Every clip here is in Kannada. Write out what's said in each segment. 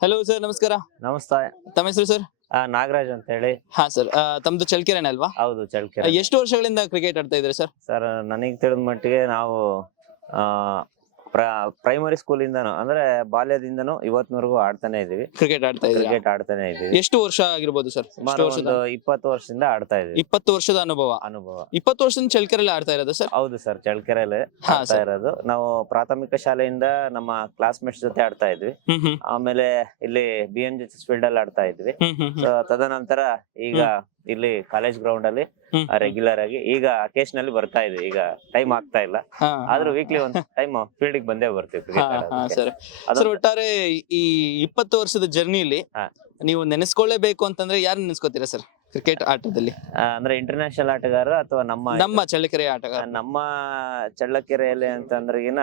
ಹಲೋ ಸರ್ ನಮಸ್ಕಾರ. ನಮಸ್ತೆ. ತಮ್ಮ ಹೆಸರು ಸರ್ ಆ, ನಾಗರಾಜ್ ಅಂತ ಹೇಳಿ ಹಾ ಸರ್ ತಮ್ದು ಚಳ್ಕೆರೆನೆ ಅಲ್ವಾ? ಹೌದು ಚಳ್ಕೆರೆ ಎಷ್ಟು ವರ್ಷಗಳಿಂದ ಕ್ರಿಕೆಟ್ ಆಡ್ತಾ ಇದ್ರಿ ಸರ್ ಸರ್ ನನಗೆ ತಿಳಿದ ಮಟ್ಟಿಗೆ ನಾವು ಪ್ರೈಮರಿ ಸ್ಕೂಲ್ ಇಂದನು ಅಂದ್ರೆ ಬಾಲ್ಯದಿಂದನು ಇವತ್ತಿನವರೆಗೂ ಆಡ್ತಾನೆ ಇದೀವಿ. ಕ್ರಿಕೆಟ್ ಆಡ್ತಾ ಕ್ರಿಕೆಟ್ ಆಡ್ತಾನೆ ಇದೀವಿ. ಎಷ್ಟು ವರ್ಷ ಆಗಿರ್ಬೋದು ಸರ್? ಸುಮಾರು ಒಂದು ಇಪ್ಪತ್ತು ವರ್ಷದಿಂದ ಆಡ್ತಾ ಇದೀವಿ. ಇಪ್ಪತ್ತು ವರ್ಷದ ಅನುಭವ? ಅನುಭವ. ಇಪ್ಪತ್ತು ವರ್ಷದಿಂದ ಚಳ್ಕೆರೆಲ್ಲ ಆಡ್ತಾ ಇರೋದು ಸರ್? ಹೌದು ಸರ್ ಚಳ್ಕೆರೆಯಲ್ಲಿ ಹಾ ಆಡ್ತಾ ಇರೋದು. ನಾವು ಪ್ರಾಥಮಿಕ ಶಾಲೆಯಿಂದ ನಮ್ಮ ಕ್ಲಾಸ್ಮೇಟ್ಸ್ ಜೊತೆ ಆಡ್ತಾ ಇದ್ವಿ. ಹ್ಮ್ ಹ್ಮ್. ಆಮೇಲೆ ಇಲ್ಲಿ ಬಿ ಎಂ ಜಿ ಫೀಲ್ಡ್ ಅಲ್ಲಿ ಆಡ್ತಾ ಇದ್ವಿ. ಹ್ಮ್ ಹ್ಮ್ So, ತದನಂತರ ಈಗ ಇಲ್ಲಿ ಕಾಲೇಜ್ ಗ್ರೌಂಡ್ ಅಲ್ಲಿ ರೆಗ್ಯುಲರ್ ಆಗಿ ಈಗ ಅಕೇಶನಲ್ಲಿ ಬರ್ತಾ ಇದೆ. ಈಗ ಟೈಮ್ ಆಗ್ತಾ ಇಲ್ಲ. ಆದ್ರೂ ವೀಕ್ಲಿ ಒಂದ್ ಟೈಮ್ ಫೀಲ್ಡ್ ಬಂದೇ ಬರ್ತೀವಿ ಸರ್. ಒಟ್ಟಾರೆ ಈ ಇಪ್ಪತ್ತು ವರ್ಷದ ಜರ್ನಿಲಿ. ನೀವು ನೆನೆಸ್ಕೊಳ್ಳೇಬೇಕು ಅಂತಂದ್ರೆ ಯಾರು ನೆನೆಸ್ಕೋತೀರಾ ಸರ್? ಕ್ರಿಕೆಟ್ ಆಟದಲ್ಲಿ? ಅಂದ್ರೆ ಇಂಟರ್ನ್ಯಾಷನಲ್ ಆಟಗಾರ ಅಥವಾ ನಮ್ಮ ನಮ್ಮ ಚಳ್ಳಕೆರೆ ಆಟಗಾರ. ನಮ್ಮ ಚಳ್ಳಕೆರೆಯಲ್ಲಿ ಅಂತಂದ್ರೆಗಿನ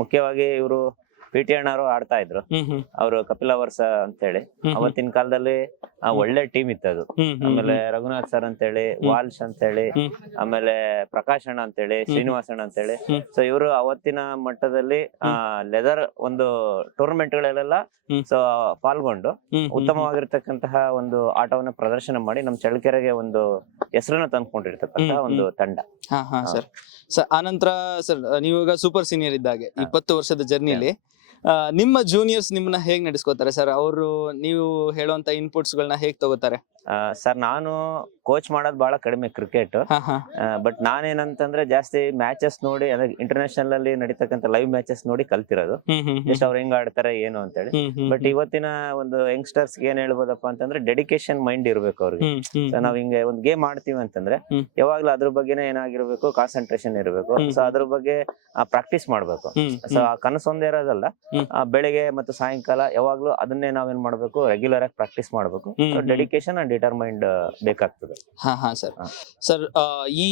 ಮುಖ್ಯವಾಗಿ ಇವರು ಪಿ ಟಿ ಅಣ್ಣವರು ಆಡ್ತಾ ಇದ್ರು. ಅವರು ಕಪಿಲ ವರ್ಷ ಹ್ಮ್ ಹ್ಮ್. ಅವತ್ತಿನ ಕಾಲದಲ್ಲಿ ಒಳ್ಳೆ ಟೀಮ್ ಇತ್ತು ಅದು ಆಮೇಲೆ ರಘುನಾಥ್ ಸರ್ ಅಂತ ಹೇಳಿ ವಾಲ್ಶ್ ಅಂತ ಹೇಳಿ ಆಮೇಲೆ ಪ್ರಕಾಶ್ ಅಣ್ಣ ಅಂತೇಳಿ ಶ್ರೀನಿವಾಸ್ ಅಣ್ಣ ಅಂತ ಹೇಳಿ ಸೊ ಇವರು ಅವತ್ತಿನ ಮಟ್ಟದಲ್ಲಿ ಲೆದರ್ ಒಂದು ಟೂರ್ನಮೆಂಟ್ ಗಳಲ್ಲೆಲ್ಲ. ಸೊ ಪಾಲ್ಗೊಂಡು ಉತ್ತಮವಾಗಿರ್ತಕ್ಕಂತಹ ಒಂದು ಆಟವನ್ನ ಪ್ರದರ್ಶನ ಮಾಡಿ ನಮ್ಮ ಚಳ್ಳಕೆರೆಗೆ ಒಂದು ಹೆಸರನ್ನ ತಂದ್ಕೊಂಡಿರ್ತಕ್ಕಂತಹ ಒಂದು ತಂಡ. ಹಾ ಹಾ ಹಾ. ಸರ್ ಆನಂತರ ಸರ್ ನೀವು ಸೂಪರ್ ಸೀನಿಯರ್ ಇದ್ದಾಗೆ ಇಪ್ಪತ್ತು ವರ್ಷದ ಜರ್ನಿಲಿ ನಿಮ್ಮ ಜೂನಿಯರ್ಸ್ ನಿಮ್ಮನ್ನ ಹೇಗ್ ನಡೆಸ್ಕೋತಾರೆ? ಸರ್, ಅವರು ನೀವು ಹೇಳುವಂತ ಇನ್ಪುಟ್ಸ್ ಗಳನ್ನ ಹೇಗ್ ತಗೋತಾರೆ? ಸರ್, ನಾನು ಕೋಚ್ ಮಾಡೋದು ಬಹಳ ಕಡಿಮೆ ಕ್ರಿಕೆಟ್ ಬಟ್ ನಾನೇನಂತಂದ್ರೆ ಜಾಸ್ತಿ ಮ್ಯಾಚಸ್ ನೋಡಿ ಅಂದ್ರೆ ಇಂಟರ್ನ್ಯಾಷನಲ್ ಅಲ್ಲಿ ನಡೀತಕ್ಕಂತ ಲೈವ್ ಮ್ಯಾಚಸ್ ನೋಡಿ ಕಲ್ತಿರೋದು. ಜಸ್ಟ್ ಅವ್ರು ಹೆಂಗ್ ಆಡ್ತಾರೆ ಏನು ಅಂತೇಳಿ. ಹ್ಮ್ ಹ್ಮ್ ಬಟ್ ಇವತ್ತಿನ ಒಂದು ಯಂಗ್ಸ್ಟರ್ಸ್ ಏನ್ ಹೇಳ್ಬೋದಪ್ಪ ಅಂತಂದ್ರೆ ಡೆಡಿಕೇಶನ್ ಮೈಂಡ್ ಇರ್ಬೇಕು ಅವ್ರಿಗೆ. ನಾವ್ ಹಿಂಗೆ ಒಂದ್ ಗೇಮ್ ಆಡ್ತೀವಿ ಅಂತಂದ್ರೆ. ಯಾವಾಗ್ಲೂ ಅದ್ರ ಬಗ್ಗೆನೇ ಏನಾಗಿರ್ಬೇಕು ಕಾನ್ಸಂಟ್ರೇಷನ್ ಇರಬೇಕು. ಸೊ ಅದ್ರ ಬಗ್ಗೆ ಪ್ರಾಕ್ಟೀಸ್ ಮಾಡ್ಬೇಕು. ಸೊ ಆ ಕನಸು ಒಂದೇ ಇರೋದಲ್ಲ ಬೆಳಿಗ್ಗೆ ಮತ್ತು ಸಾಯಂಕಾಲ ಯಾವಾಗ್ಲೂ ಅದನ್ನೇ ನಾವೇನ್ ಮಾಡ್ಬೇಕು ರೆಗ್ಯುಲರ್ ಆಗಿ ಪ್ರಾಕ್ಟೀಸ್ ಮಾಡ್ಬೇಕು. ಡೆಡಿಕೇಶನ್ ಅಂಡ್ ಡಿಟರ್ಮೈಂಡ್ ಬೇಕಾಗ್ತದೆ. ಹಾ ಹಾ ಸರ್. ಸರ್ ಈ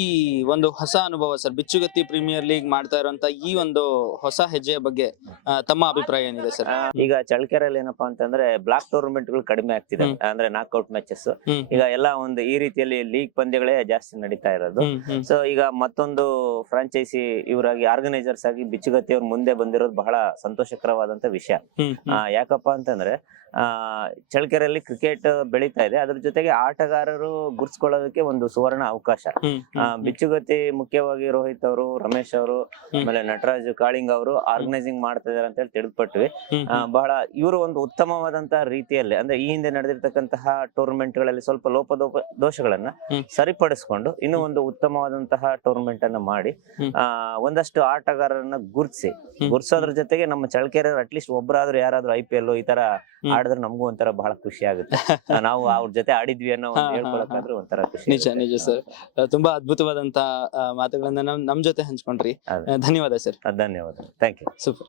ಒಂದು ಹೊಸ ಅನುಭವ ಸರ್ ಬಿಚ್ಚುಗತ್ತಿ ಪ್ರೀಮಿಯರ್ ಲೀಗ್ ಮಾಡ್ತಾ ಇರುವಂತ ಈ ಒಂದು ಹೊಸ ಹೆಜ್ಜೆಯ ಬಗ್ಗೆ ಆ, ತಮ್ಮ ಅಭಿಪ್ರಾಯ ಏನಿದೆ ಸರ್ ಈಗ ಚಳ್ಳಕೆರೆಯಲ್ಲಿ ಏನಪ್ಪಾ ಅಂತಂದ್ರೆ ಬ್ಲಾಕ್ ಟೂರ್ನಮೆಂಟ್ಗಳು ಕಡಿಮೆ ಆಗ್ತಿದೆ. ಹ್ಮ್. ಅಂದ್ರೆ ನಾಕ್ಔಟ್ ಮ್ಯಾಚಸ್ ಹ್ಮ್ ಈಗ ಎಲ್ಲ ಒಂದು ಈ ರೀತಿಯಲ್ಲಿ ಲೀಗ್ ಪಂದ್ಯಗಳೇ ಜಾಸ್ತಿ ನಡೀತಾ ಇರೋದು. ಹ್ಮ್ ಹ್ಮ್. ಸೊ ಈಗ ಮತ್ತೊಂದು ಫ್ರಾಂಚೈಸಿ ಇವರಾಗಿ ಆರ್ಗನೈಸರ್ಸ್ ಆಗಿ ಬಿಚ್ಚುಗತ್ತಿ ಅವ್ರು ಮುಂದೆ ಬಂದಿರೋದು ಬಹಳ ಸಂತೋಷಕರವಾದಂತ ವಿಷಯ. ಹ್ಮ್ ಆ, ಯಾಕಪ್ಪ ಅಂತಂದ್ರೆ ಆ ಚಳ್ಳಕೆರೆಯಲ್ಲಿ ಕ್ರಿಕೆಟ್ ಬೆಳೀತಾ ಇದೆ. ಅದ್ರ ಜೊತೆಗೆ ಆಟಗಾರರು ಗುರ್ಸ್ಕೊಳ್ಳೋದಕ್ಕೆ ಒಂದು ಸುವರ್ಣ ಅವಕಾಶ. ಬಿಚ್ಚುಗತಿ ಮುಖ್ಯವಾಗಿ ರೋಹಿತ್ ಅವರು ರಮೇಶ್ ಅವರು ಆಮೇಲೆ ನಟರಾಜ್ ಕಾಳಿಂಗ್ ಅವರು ಆರ್ಗನೈಸಿಂಗ್ ಮಾಡ್ತಾ ಇದಾರೆ ಅಂತ ಹೇಳಿ ತಿಳಿದ್ಪಟ್ವಿ ಬಹಳ ಇವರು ಒಂದು ಉತ್ತಮವಾದಂತಹ ರೀತಿಯಲ್ಲಿ ಅಂದ್ರೆ ಈ ಹಿಂದೆ ನಡೆದಿರ್ತಕ್ಕಂತಹ ಟೂರ್ನಮೆಂಟ್ಗಳಲ್ಲಿ ಸ್ವಲ್ಪ ಲೋಪದೋಪ ದೋಷಗಳನ್ನ ಸರಿಪಡಿಸಿಕೊಂಡು ಇನ್ನೂ ಒಂದು ಉತ್ತಮವಾದಂತಹ ಟೂರ್ನಮೆಂಟ್ ಅನ್ನ ಮಾಡಿ ಆ ಒಂದಷ್ಟು ಆಟಗಾರರನ್ನ ಗುರ್ತಿಸಿ. ಗುರ್ಸೋದ್ರ ಜೊತೆಗೆ ನಮ್ಮ ಚಳ್ಳಕೆರೆ ಅಟ್ಲೀಸ್ಟ್ ಒಬ್ಬರಾದ್ರೂ ಯಾರಾದ್ರೂ ಐ ಪಿ ಎಲ್ ಈ ತರ. ಆಡಿದ್ರೆ ನಮಗೂ ಒಂಥರ ಬಹಳ ಖುಷಿ ಆಗುತ್ತೆ. ನಾವು ಅವ್ರ ಜೊತೆ ಆಡಿದ್ವಿ ಅನ್ನೋ ಹೇಳ್ಕೊಳಕಾದ್ರೂ ಒಂಥರ ನಿಜ ನಿಜ ಸರ್ ತುಂಬಾ ಅದ್ಭುತವಾದಂತಹ ಮಾತುಗಳನ್ನ ನಮ್ ನಮ್ ಜೊತೆ ಹಂಚ್ಕೊಂಡ್ರಿ. ಧನ್ಯವಾದ ಸರ್ ಧನ್ಯವಾದ. Thank you super.